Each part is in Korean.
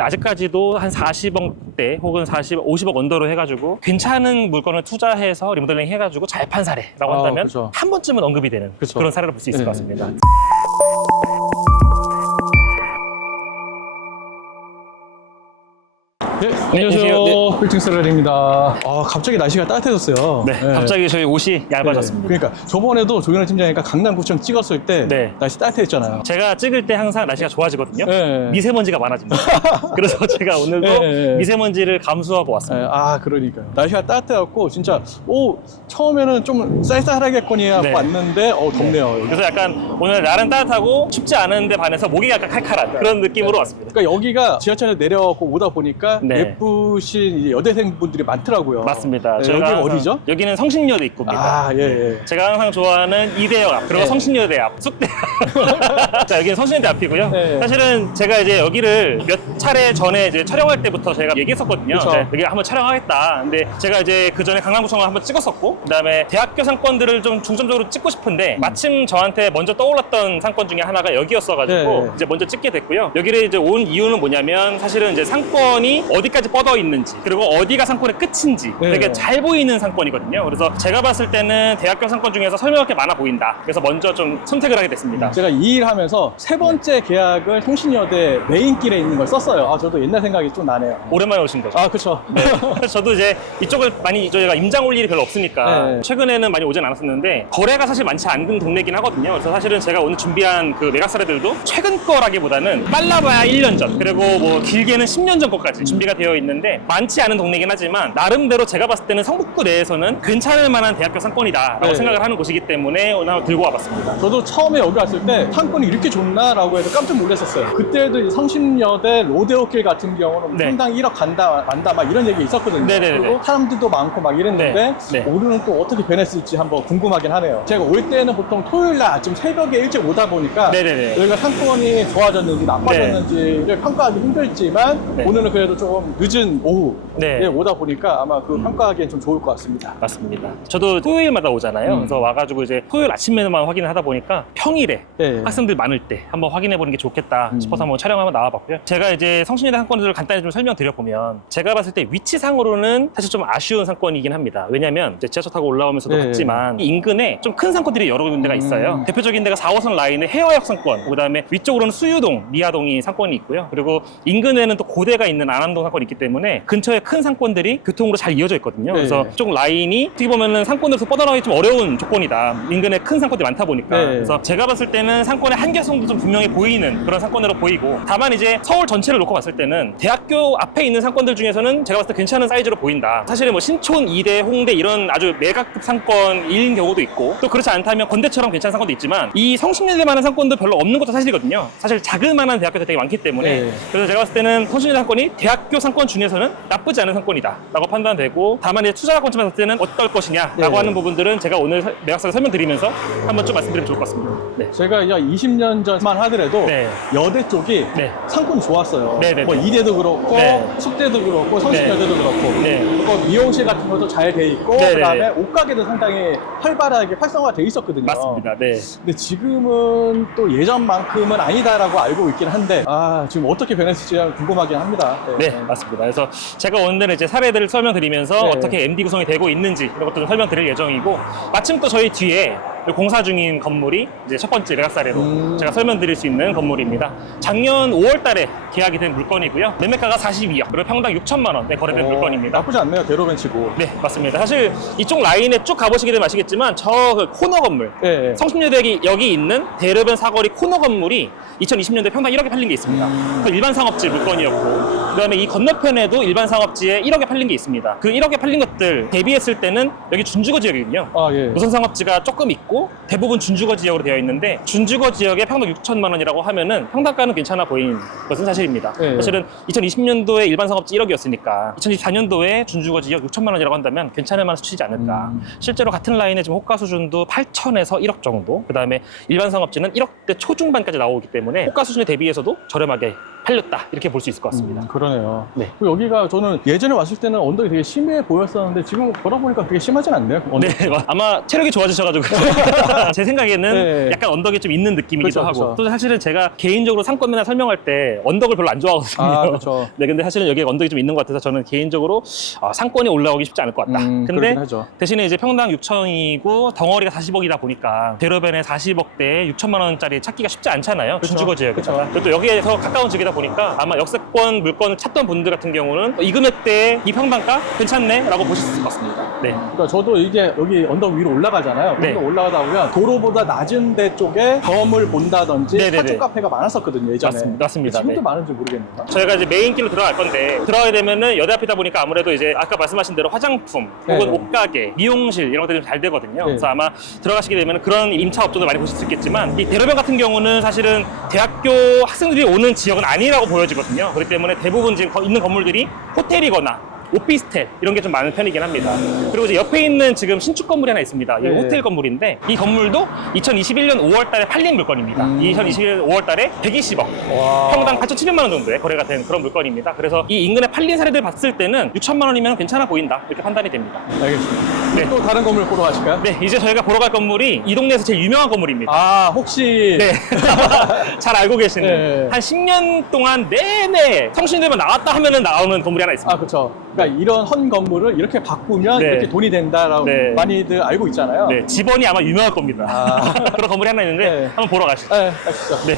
아직까지도 한 40억대 혹은 50억 언더로 해가지고 괜찮은 물건을 투자해서 리모델링 해가지고 잘 판 사례라고 한다면 그쵸. 한 번쯤은 언급이 되는 그런 사례를 볼 수 있을 것 같습니다. 네, 안녕하세요. 네. 빌딩스라입니다. 갑자기 날씨가 따뜻해졌어요. 네, 갑자기 저희 옷이 얇아졌습니다. 그러니까 저번에도 조경래 팀장이니까 강남구청 찍었을 때 네. 날씨 따뜻했잖아요. 제가 찍을 때 항상 날씨가 좋아지거든요. 네. 미세먼지가 많아집니다. 그래서 제가 오늘도 네. 미세먼지를 감수하고 왔습니다. 그러니까요. 날씨가 따뜻해갖고 진짜 처음에는 좀 쌀쌀하겠거니 하고 네. 왔는데 덥네요. 여기. 그래서 약간 오늘 날은 따뜻하고 춥지 않은데 반해서 목이 약간 칼칼한 그런 느낌으로 왔습니다. 그러니까 여기가 지하철에 내려갖고 오다 보니까 네. 예쁘신 이제 여대생분들이 많더라고요. 맞습니다. 네, 저희가 여기가 항상- 어디죠? 여기는 성신여대 입구입니다. 예. 제가 항상 좋아하는 이대역 앞, 그리고 네. 성신여대 앞, 숙대 앞. 자, 여기는 성신여대 앞이고요. 네. 사실은 제가 이제 여기를 몇 차례 전에 이제 촬영할 때부터 저희가 얘기했었거든요. 그쵸. 이제 여기 한번 촬영하겠다. 근데 제가 이제 그 전에 강남구청을 한번 찍었었고, 그 다음에 대학교 상권들을 좀 중점적으로 찍고 싶은데, 마침 저한테 먼저 떠올랐던 상권 중에 하나가 여기였어가지고, 네. 이제 먼저 찍게 됐고요. 여기를 이제 온 이유는 뭐냐면, 사실은 이제 상권이 어디까지 뻗어 있는지, 그리고 어디가 상권의 끝인지 네. 되게 잘 보이는 상권이거든요. 그래서 제가 봤을 때는 대학교 상권 중에서 설명할 게 많아 보인다. 그래서 먼저 좀 선택을 하게 됐습니다. 제가 이 일 하면서 세 번째 계약을 성신여대 메인길에 있는 걸 썼어요. 저도 옛날 생각이 좀 나네요. 오랜만에 오신 거죠? 그쵸. 네. 그래서 저도 이제 이쪽을 많이 저희가 임장 올 일이 별로 없으니까 네. 최근에는 많이 오진 않았었는데 거래가 사실 많지 않은 동네긴 하거든요. 그래서 사실은 제가 오늘 준비한 그 매각사례들도 최근 거라기보다는 빨라봐야 1년 전, 그리고 뭐 길게는 10년 전 거까지 준비가 되어 있는데 많지 않은 동네긴 하지만 나름대로 제가 봤을 때는 성북구 내에서는 괜찮을 만한 대학교 상권이다라고 네. 생각을 하는 곳이기 때문에 오늘 한번 들고 와봤습니다. 저도 처음에 여기 왔을 때 상권이 이렇게 좋나라고 해서 깜짝 놀랐었어요. 그때도 이 성신여대 로데오길 같은 경우는 네. 평당 1억 간다 만다 막 이런 얘기 있었거든요. 네네네. 그리고 사람들도 많고 막 이랬는데 네. 네. 오늘은 또 어떻게 변했을지 한번 궁금하긴 하네요. 제가 올 때는 보통 토요일 날 아침 새벽에 일찍 오다 보니까 네네네. 여기가 상권이 좋아졌는지 나빠졌는지를 평가하기 힘들지만 네. 오늘은 그래도 조금 늦은 오후에 네. 오다 보니까 아마 그 평가하기엔 좀 좋을 것 같습니다. 맞습니다. 저도 토요일마다 오잖아요. 그래서 와가지고 이제 토요일 아침에만 확인을 하다 보니까 평일에 네. 학생들 많을 때 한번 확인해 보는 게 좋겠다 싶어서 한번 촬영 한번 나와봤고요. 제가 이제 성신여대 상권들을 간단히 좀 설명드려보면 제가 봤을 때 위치상으로는 사실 좀 아쉬운 상권이긴 합니다. 왜냐면 이제 지하철 타고 올라오면서도 네. 봤지만 이 인근에 좀 큰 상권들이 여러 군데가 있어요. 대표적인 데가 4호선 라인의 해화역 상권, 그 다음에 위쪽으로는 수유동, 미아동이 상권이 있고요. 그리고 인근에는 또 고대가 있는 안암동 상권이 있기 때문에 근처에 큰 상권들이 교통으로 잘 이어져 있거든요. 네. 그래서 쪽 라인이 어떻게 보면은 상권에서 뻗어나가기 좀 어려운 조건이다. 인근에 큰 상권들이 많다 보니까. 네. 그래서 제가 봤을 때는 상권의 한계성도 좀 분명히 보이는 그런 상권으로 보이고, 다만 이제 서울 전체를 놓고 봤을 때는 대학교 앞에 있는 상권들 중에서는 제가 봤을 때 괜찮은 사이즈로 보인다. 사실은 뭐 신촌, 이대, 홍대 이런 아주 메가급 상권인 경우도 있고, 또 그렇지 않다면 건대처럼 괜찮은 상권도 있지만 이 성신여대만한 상권도 별로 없는 것도 사실이거든요. 사실 자그마한 대학교도 되게 많기 때문에. 네. 그래서 제가 봤을 때는 성신여대 상권이 대학교 상권 중에서는 나쁘지 않은 상권이다 라고 판단되고, 다만 이제 투자 관점에서 봤을 때는 어떨 것이냐 라고 네. 하는 부분들은 제가 오늘 매각사를 설명드리면서 한번 좀 말씀드리면 좋을 것 같습니다. 네. 제가 20년 전만 하더라도 네. 여대 쪽이 네. 상권이 좋았어요. 네네네. 뭐 이대도 그렇고 네. 숙대도 그렇고 성신여대도 그렇고 네. 그리고 미용실 같은 것도 잘 돼 있고 네네네. 그다음에 옷가게도 상당히 활발하게 활성화돼 있었거든요. 맞습니다. 네. 근데 지금은 또 예전만큼은 아니다라고 알고 있긴 한데 지금 어떻게 변했을지 궁금하긴 합니다. 네, 맞습니다. 그래서 제가 오늘은 이제 사례들을 설명드리면서 네. 어떻게 MD 구성이 되고 있는지 이런 것도 좀 설명드릴 예정이고, 마침 또 저희 뒤에 공사 중인 건물이 이제 첫 번째 매각 사례로 제가 설명드릴 수 있는 건물입니다. 작년 5월 달에 계약이 된 물건이고요. 매매가가 42억, 그리고 평당 6천만 원에 거래된 물건입니다. 나쁘지 않네요. 대로벤치고. 네, 맞습니다. 사실 이쪽 라인에 쭉 가보시게 되면 아시겠지만 저 그 코너 건물, 네. 성신여대 여기 있는 대로변 사거리 코너 건물이 2020년도에 평당 1억에 팔린 게 있습니다. 그 일반 상업지 물건이었고, 그다음에 이 건너편에도 일반 상업지에 1억에 팔린 게 있습니다. 그 1억에 팔린 것들 대비했을 때는 여기 준주거 지역이거든요. 예. 노선 상업지가 조금 있고 대부분 준주거 지역으로 되어 있는데, 준주거 지역에 평당 6천만 원이라고 하면은 평당가는 괜찮아 보이는 것은 사실입니다. 네. 사실은 2020년도에 일반 상업지 1억이었으니까 2024년도에 준주거 지역 6천만 원이라고 한다면 괜찮을 만한 수치지 않을까. 실제로 같은 라인에 지금 호가 수준도 8천에서 1억 정도, 그 다음에 일반 상업지는 1억대 초중반까지 나오기 때문에 호가 수준에 대비해서도 저렴하게 팔렸다 이렇게 볼 수 있을 것 같습니다. 그러네요. 네. 그리고 여기가 저는 예전에 왔을 때는 언덕이 되게 심해 보였었는데 지금 돌아보니까 그렇게 심하진 않네요. 네, 아마 체력이 좋아지셔가지고 제 생각에는 네. 약간 언덕이 좀 있는 느낌이기도 그쵸, 하고 그쵸. 또 사실은 제가 개인적으로 상권이나 설명할 때 언덕을 별로 안 좋아하거든요. 아, 그렇죠. 네, 근데 사실은 여기에 언덕이 좀 있는 것 같아서 저는 개인적으로 상권이 올라오기 쉽지 않을 것 같다. 근데 그러긴 하죠. 대신에 이제 평당 6천이고 덩어리가 40억이다 보니까 대로변에 40억대 6천만 원짜리 찾기가 쉽지 않잖아요. 그쵸. 준주거 지역에다가. 그쵸. 그리고 또 여기에서 가까운 지역이다 보니까 아마 역세권 물건을 찾던 분들 같은 경우는 이 금액대에 이 평당가 괜찮네 라고 보실 수 있을 것 같습니다. 네. 그러니까 저도 이게 여기 언덕 위로 올라가잖아요. 네. 언덕 올라가다 보면 도로보다 낮은 데 쪽에 경험을 본다든지 네네네. 사주 카페가 많았었거든요, 예전에. 맞습니다. 지금도 네. 많은지 모르겠네요. 저희가 이제 메인 길로 들어갈 건데 들어가게 되면은 여대 앞이다 보니까 아무래도 이제 아까 말씀하신 대로 화장품 혹은 네. 옷가게, 미용실 이런 것들이 좀 잘 되거든요. 네. 그래서 아마 들어가시게 되면 그런 임차 업종들 많이 보실 수 있겠지만 이 대로변 같은 경우는 사실은 대학교 학생들이 오는 지역은 아니라고 보여지거든요. 그렇기 때문에 대부분 지금 있는 건물들이 호텔이거나 오피스텔 이런 게 좀 많은 편이긴 합니다. 그리고 이제 옆에 있는 지금 신축 건물이 하나 있습니다. 이 네. 호텔 건물인데 이 건물도 2021년 5월 달에 팔린 물건입니다. 2021년 5월 달에 120억. 와. 평당 8,700만 원 정도에 거래가 된 그런 물건입니다. 그래서 이 인근에 팔린 사례들 봤을 때는 6천만 원이면 괜찮아 보인다. 이렇게 판단이 됩니다. 알겠습니다. 네. 또 다른 건물 보러 가실까요? 네, 이제 저희가 보러 갈 건물이 이 동네에서 제일 유명한 건물입니다. 아, 혹시. 네. 잘 알고 계시는 네. 한 10년 동안 내내 성신들만 나왔다 하면은 나오는 건물이 하나 있습니다. 아, 그렇죠. 그러니까 이런 헌 건물을 이렇게 바꾸면 네. 이렇게 돈이 된다라고 네. 많이들 알고 있잖아요. 네, 집원이 아마 유명할 겁니다. 아. 그런 건물이 하나 있는데 네. 한번 보러 가시죠. 네, 가시죠. 네,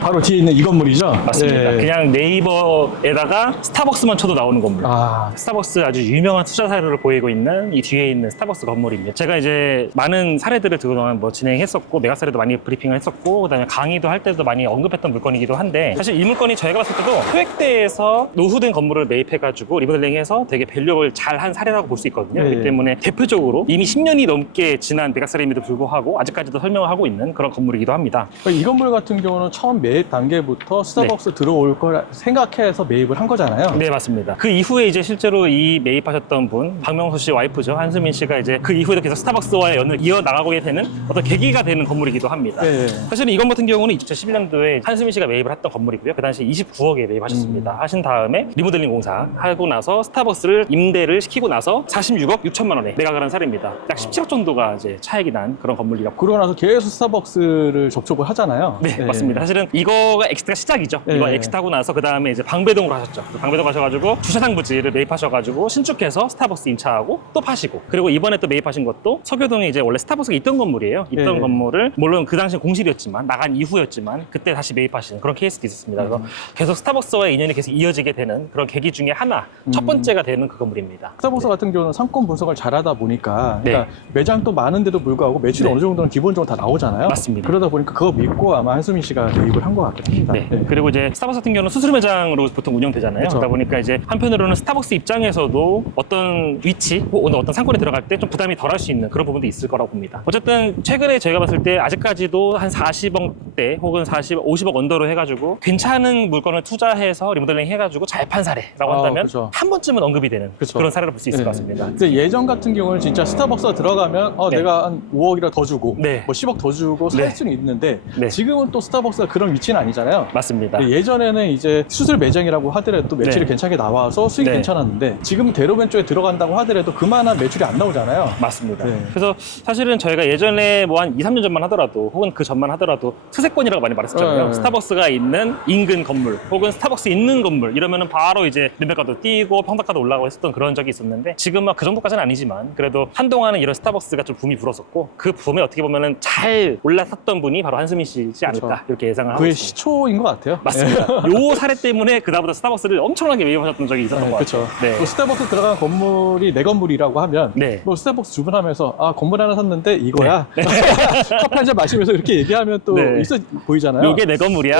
바로 뒤에 있는 이 건물이죠? 맞습니다. 네. 그냥 네이버에다가 스타벅스만 쳐도 나오는 건물. 아, 스타벅스 아주 유명한 투자 사례를 보이고 있는 이 뒤에 있는 스타벅스 건물입니다. 제가 이제 많은 사례들을 그동안 뭐 진행했었고 메가 사례도 많이 브리핑을 했었고 그다음에 강의도 할 때도 많이 언급했던 물건이기도 한데 사실 이 물건이 저희가 봤을 때도 소액대에서 노후된 건물을 매입해가지고 리모델링해서 되게 밸류업을 잘한 사례라고 볼 수 있거든요. 네. 그렇기 때문에 대표적으로 이미 10년이 넘게 지난 메가 사례임에도 불구하고 아직까지도 설명을 하고 있는 그런 건물이기도 합니다. 그러니까 이 건물 같은 경우는 처음 매입 단계부터 스타벅스 들어올 걸 생각해서 매입을 한 거잖아요. 네, 맞습니다. 그 이후에 이제 실제로 이 매입하셨던 분, 박명수 씨 와이프죠. 한수민 씨가 이제 그 이후에도 계속 스타벅스와의 연을 이어나가게 되는 어떤 계기가 되는 건물이기도 합니다. 네. 사실은 이 건물 같은 경우는 2011년도에 한수민 씨가 매입을 했던 건물이고요. 그 당시 29억에 매입하셨습니다. 하신 다음에 리모델링 공사 하고 나서 스타벅스를 임대를 시키고 나서 46억 6천만 원에 매각을 한 사례입니다. 약 17억 정도가 이제 차익이 난 그런 건물이라고. 그러고 나서 계속 스타벅스를 접촉을 하잖아요. 네, 맞습니다. 사실은 이거가 엑스트가 시작이죠. 네. 이거 엑스트하고 나서 그 다음에 이제 방배동으로 하셨죠. 방배동 가셔가지고 주차장 부지를 매입하셔가지고 신축해서 스타벅스 임차하고 또 파시고 그리고 이번에 또 매입하신 것도 서교동에 이제 원래 스타벅스가 있던 건물이에요. 있던 네. 건물을 물론 그 당시 공실이었지만 나간 이후였지만 그때 다시 매입하신 그런 케이스도 있었습니다. 그래서 계속 스타벅스와의 인연이 계속 이어지게 되는 그런 계기 중에 하나 첫 번째가 되는 그 건물입니다. 스타벅스 같은 경우는 상권 분석을 잘하다 보니까 네. 그러니까 매장도 많은데도 불구하고 매출이 네. 어느 정도는 기본적으로 다 나오잖아요. 맞습니다. 그러다 보니까 그거 믿고 아마 한수민 씨가 매입을 한 것 같긴 합니다. 네. 그리고 이제 스타벅스 같은 경우는 수수료 매장으로 보통 운영되잖아요. 그쵸. 그러다 보니까 이제 한편으로는 스타벅스 입장에서도 어떤 위치 혹은 어떤 상권에 들어갈 때 좀 부담이 덜할 수 있는 그런 부분도 있을 거라고 봅니다. 어쨌든 최근에 저희가 봤을 때 아직까지도 한 40억대 혹은 50억 언더로 해가지고 괜찮은 물건을 투자해서 리모델링 해가지고 잘 판 사례라고 한다면 그쵸. 한 번쯤은 언급이 되는 그쵸. 그런 사례를 볼 수 있을 네. 것 같습니다. 근데 예전 같은 경우는 진짜 스타벅스가 들어가면 네. 내가 한 5억이라 더 주고 네. 뭐 10억 더 주고 살 네. 수는 있는데 네. 지금은 또 스타벅스가 그런 위치는 아니잖아요. 맞습니다. 예전에는 이제 수술 매장이라고 하더라도 매출이 네. 괜찮게 나와서 수익이 네. 괜찮았는데 지금 대로변 쪽에 들어간다고 하더라도 그만한 매출이 안 나오잖아요. 맞습니다. 네. 그래서 사실은 저희가 예전에 뭐 한 2, 3년 전만 하더라도 혹은 그 전만 하더라도 수세권이라고 많이 말했었잖아요. 네. 스타벅스가 있는 인근 건물 혹은 스타벅스 있는 건물 이러면은 바로 이제 매매가도 뛰고 평당가도 올라가고 했었던 그런 적이 있었는데 지금 막 그 정도까지는 아니지만 그래도 한동안은 이런 스타벅스가 좀 붐이 불었었고 그 붐에 어떻게 보면은 잘 올라탔던 분이 바로 한수민 씨지 않을까 그렇죠. 이렇게 예상을 하고 그게 있습니다. 시초인 것 같아요. 맞습니다. 요 사례 때문에 그다음부터 스타벅스를 엄청나게 매입하셨던 적이 있었던 것 그렇죠. 같아요. 네. 또 스타벅스 들어간 건물이 내 건물이라고 하면 네. 뭐 스타벅스 주문하면서 아 건물 하나 샀는데 이거야. 커피 한 잔 마시면서 이렇게 얘기하면 또 네. 있어 보이잖아요. 요게 내 건물이야.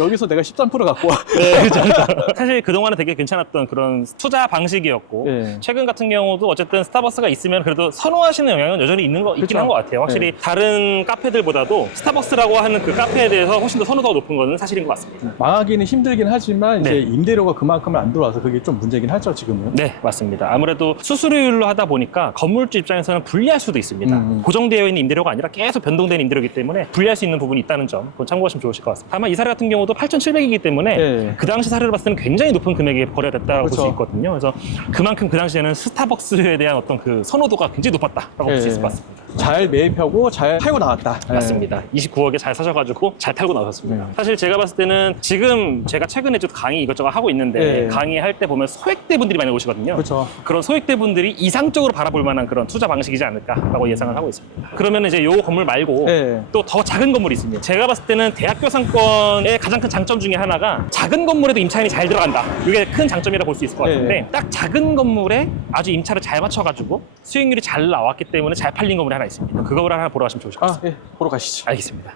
여기서 내가 13% 갖고 와. 네, 그렇죠. 사실 그동안은 되게 괜찮았던 그런 투자 방식이었고 네. 최근 같은 경우도 어쨌든 스타벅스가 있으면 그래도 선호하시는 영향은 여전히 있긴 그렇죠. 한 것 같아요. 확실히 다른 카페들보다도 스타벅스라고 하는 그 카페에 대해서 훨씬 더 선호도가 높은 것은 사실인 것 같습니다. 망하기는 힘들긴 하지만 이제 네. 임대료가 그만큼은 안 들어와서 그게 좀 문제긴 하죠, 지금은. 네, 맞습니다. 아무래도 수수료율로 하다 보니까 건물주 입장에서는 불리할 수도 있습니다. 고정되어 있는 임대료가 아니라 계속 변동되는 임대료이기 때문에 불리할 수 있는 부분이 있다는 점, 그건 참고하시면 좋으실 것 같습니다. 다만 이 사례 같은 경우도 8,700이기 때문에 네. 그 당시 사례를 봤을 때는 굉장히 높은 금액에 거래가 됐다고 볼 수 그렇죠. 있거든요. 그래서 그만큼 그 당시에는 스타벅스에 대한 어떤 그 선호도가 굉장히 높았다라고 볼 수 있을 것 같습니다. 잘 매입하고 잘 팔고 나왔다. 맞습니다. 29억에 잘 사셔가지고 잘 팔고 나오셨습니다. 사실 제가 봤을 때는 지금 제가 최근에 좀 강의 이것저것 하고 있는데 네. 강의할 때 보면 소액대 분들이 많이 오시거든요. 그렇죠. 그런 소액대 분들이 이상적으로 바라볼 만한 그런 투자 방식이지 않을까라고 예상을 하고 있습니다. 그러면 이제 요 건물 말고 네. 또 더 작은 건물이 있습니다. 제가 봤을 때는 대학교 상권의 가장 큰 장점 중에 하나가 작은 건물에도 임차인이 잘 들어간다. 이게 큰 장점이라고 볼 수 있을 것 같은데 네. 딱 작은 건물에 아주 임차를 잘 맞춰가지고 수익률이 잘 나왔기 때문에 잘 팔린 건물이 하나 있습니다. 그거를 하나 보러 가시면 좋으실 것 같습니다. 아, 예. 보러 가시죠. 알겠습니다.